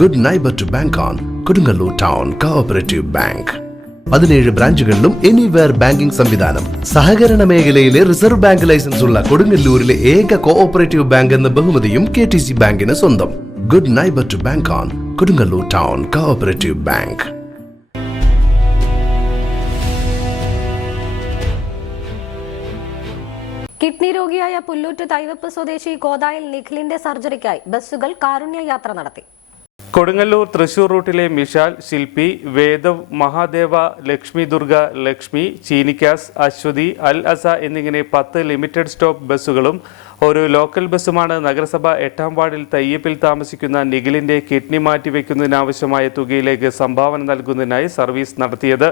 Good neighbour to bank on Kodungallur town cooperative bank. 17 ബ്രാഞ്ചുകളിലും anywhere banking സംവിധാനം. സഹകരണ മേഖലയിലെ റിസർവ് ബാങ്ക് ലൈസൻസ് ഉള്ള കൊടുങ്ങല്ലൂരിലെ ഏക കോഓപ്പറേറ്റീവ് ബാങ്ക് എന്ന ബഹുമതിയും KTC ബാങ്കിന് സ്വന്തം. Good neighbour to bank on Kodungallur town cooperative bank. Kidney രോഗിയായ പുല്ലൂറ്റ് തൈവപ്പ് സ്വദേശി കോതായിൽ നിഖിലിന്റെ സർജറിക്കായി ബസ്സുകൾ കാരുണ്യ യാത്ര നടത്തി. കൊടുങ്ങല്ലൂർ തൃശൂർ റൂട്ടിലെ മിഷാൽ, ശില്പി, വേദവ്, മഹാദേവ, ലക്ഷ്മി ദുർഗ, ലക്ഷ്മി, ചീനിക്കാസ്, അശ്വതി, അൽ അസ എന്നിങ്ങനെ 10 ലിമിറ്റഡ് സ്റ്റോപ്പ് ബസ്സുകളും ഒരു ലോക്കൽ ബസ്സുമാണ് നഗരസഭ 8-ാം വാർഡിൽ തയ്യപ്പിൽ താമസിക്കുന്ന നിഖിലിന്റെ കിഡ്നി മാറ്റിവെക്കുന്നതിനാവശ്യമായ തുകയിലേക്ക് സംഭാവന നൽകുന്നതിനായി സർവീസ് നടത്തിയത്.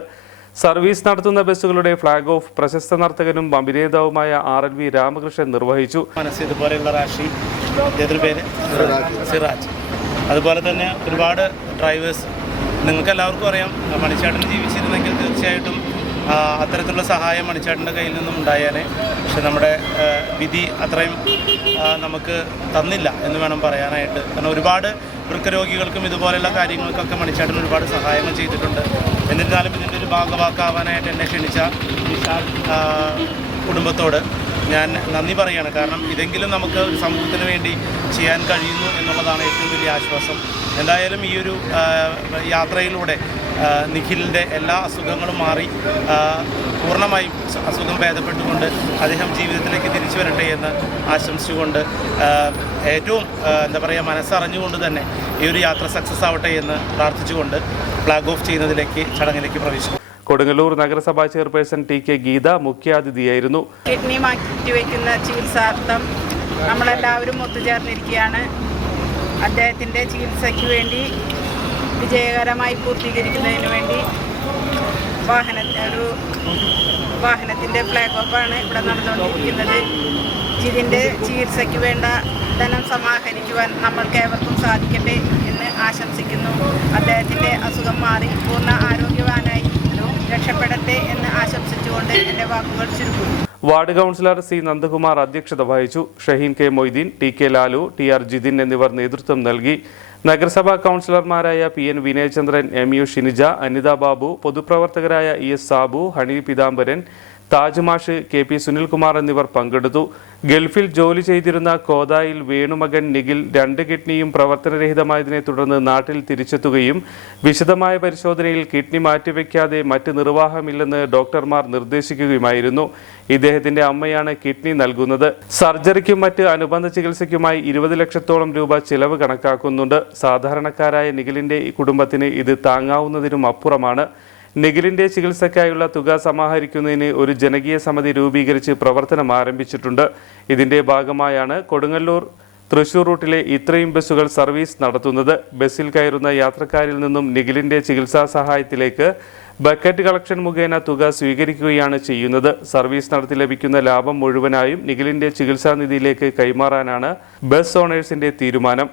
സർവീസ് നടത്തുന്ന ബസ്സുകളുടെ ഫ്ളാഗ് ഓഫ് പ്രശസ്ത നർത്തകനും അഭിനേതാവുമായ RLV രാമകൃഷ്ണൻ നിർവഹിച്ചു. അതുപോലെ തന്നെ ഒരുപാട് ഡ്രൈവേഴ്സ്, നിങ്ങൾക്കെല്ലാവർക്കും അറിയാം, മണിച്ചേട്ടൻ ജീവിച്ചിരുന്നെങ്കിൽ തീർച്ചയായിട്ടും അത്തരത്തിലുള്ള സഹായം മണിച്ചേട്ടൻ്റെ കയ്യിൽ നിന്നും ഉണ്ടായേനെ. പക്ഷെ നമ്മുടെ വിധി അത്രയും നമുക്ക് തന്നില്ല എന്ന് വേണം പറയാനായിട്ട്. കാരണം ഒരുപാട് വൃക്കരോഗികൾക്കും ഇതുപോലെയുള്ള കാര്യങ്ങൾക്കൊക്കെ മണിച്ചേട്ടൻ ഒരുപാട് സഹായങ്ങൾ ചെയ്തിട്ടുണ്ട്. എന്നിരുന്നാലും ഇതിൻ്റെ ഒരു ഭാഗവാക്കാവാനായിട്ട് എന്നെ ക്ഷണിച്ച വിശാൽ കുടുംബത്തോട് ഞാൻ നന്ദി പറയുകയാണ്. കാരണം ഇതെങ്കിലും നമുക്ക് ഒരു സമൂഹത്തിന് വേണ്ടി ചെയ്യാൻ കഴിയുന്നു എന്നുള്ളതാണ് ഏറ്റവും വലിയ ആശ്വാസം. എന്തായാലും ഈ ഒരു യാത്രയിലൂടെ നിഖിലിൻ്റെ എല്ലാ അസുഖങ്ങളും മാറി പൂർണ്ണമായും അസുഖം ഭേദപ്പെട്ടുകൊണ്ട് അദ്ദേഹം ജീവിതത്തിലേക്ക് തിരിച്ചു വരട്ടെ എന്ന് ആശംസിച്ചുകൊണ്ട് ഏറ്റവും മനസ്സറിഞ്ഞുകൊണ്ട് തന്നെ ഈ ഒരു യാത്ര സക്സസ് ആവട്ടെ എന്ന് പ്രാർത്ഥിച്ചുകൊണ്ട് ഫ്ലാഗ് ഓഫ് ചെയ്യുന്നതിലേക്ക് ചടങ്ങിലേക്ക് പ്രവേശിക്കും. കൊടുങ്ങല്ലൂർ നഗരസഭാ ചെയർപേഴ്സൺ TK ഗീത മുഖ്യാതിഥിയായിരുന്നു. കിഡ്നി മാറ്റിവെക്കുന്ന ചികിത്സാർത്ഥം നമ്മളെല്ലാവരും ഒത്തുചേർന്നിരിക്കുകയാണ്. അദ്ദേഹത്തിൻ്റെ ചികിത്സയ്ക്ക് വേണ്ടി വിജയകരമായി പൂർത്തീകരിക്കുന്നതിന് വേണ്ടി വാഹനത്തിൻ്റെ ഫ്ലാഗ് ഓഫാണ് ഇവിടെ നടന്നുകൊണ്ടിരിക്കുന്നത്. ഇതിൻ്റെ ചികിത്സയ്ക്ക് വേണ്ട ധനം സമാഹരിക്കുവാൻ നമ്മൾക്കേവർക്കും സാധിക്കട്ടെ എന്ന് ആശംസിക്കുന്നു. അദ്ദേഹത്തിൻ്റെ അസുഖം മാറി പൂർണ്ണ ആരോഗ്യവാനായി രക്ഷപ്പെടട്ടെ എന്ന് ആശംസിച്ചുകൊണ്ട് എൻ്റെ വാക്കുകൾ ചുരുക്കുന്നു. വാർഡ് കൗൺസിലർ C നന്ദകുമാർ അധ്യക്ഷത വഹിച്ചു. Shaheen K Moideen, TK Lalu, TR Jithin എന്നിവർ നേതൃത്വം നൽകി. നഗരസഭാ കൗൺസിലർമാരായ PN വിനയചന്ദ്രൻ, MU ഷിനിജ, അനിത ബാബു, പൊതുപ്രവർത്തകരായ ES സാബു, ഹണി പീതാംബരൻ, താജ് മാഷ്, KP സുനിൽകുമാർ എന്നിവർ പങ്കെടുത്തു. ഗൾഫിൽ ജോലി ചെയ്തിരുന്ന കോതായിൽ വേണുമകൻ നിഖിൽ 2 കിഡ്നിയും പ്രവർത്തനരഹിതമായതിനെ തുടർന്ന് നാട്ടിൽ തിരിച്ചെത്തുകയും വിശദമായ പരിശോധനയിൽ കിഡ്നി മാറ്റിവെക്കാതെ മറ്റ് നിർവാഹമില്ലെന്ന് ഡോക്ടർമാർ നിർദ്ദേശിക്കുകയുമായിരുന്നു. ഇദ്ദേഹത്തിന്റെ അമ്മയാണ് കിഡ്നി നൽകുന്നത്. സർജറിക്കും മറ്റ് അനുബന്ധ ചികിത്സയ്ക്കുമായി 20 ലക്ഷത്തോളം രൂപ ചിലവ് കണക്കാക്കുന്നുണ്ട്. സാധാരണക്കാരായ നിഖിലിന്റെ കുടുംബത്തിന് ഇത് താങ്ങാവുന്നതിനും അപ്പുറമാണ്. നിഖിലിന്റെ ചികിത്സയ്ക്കായുള്ള തുക സമാഹരിക്കുന്നതിന് ഒരു ജനകീയ സമിതി രൂപീകരിച്ച് പ്രവർത്തനം ആരംഭിച്ചിട്ടുണ്ട്. ഇതിന്റെ ഭാഗമായാണ് കൊടുങ്ങല്ലൂർ തൃശൂർ റൂട്ടിലെ ഇത്രയും ബസ്സുകൾ സർവീസ് നടത്തുന്നത്. ബസ്സിൽ കയറുന്ന യാത്രക്കാരിൽ നിന്നും നിഖിലിന്റെ ചികിത്സാ സഹായത്തിലേക്ക് ബക്കറ്റ് കളക്ഷൻ മുഖേന തുക സ്വീകരിക്കുകയാണ് ചെയ്യുന്നത്. സർവീസ് നടത്തി ലഭിക്കുന്ന ലാഭം മുഴുവനായും നിഖിലിന്റെ ചികിത്സാ നിധിയിലേക്ക് കൈമാറാനാണ് ബസ് ഓണേഴ്സിന്റെ തീരുമാനം.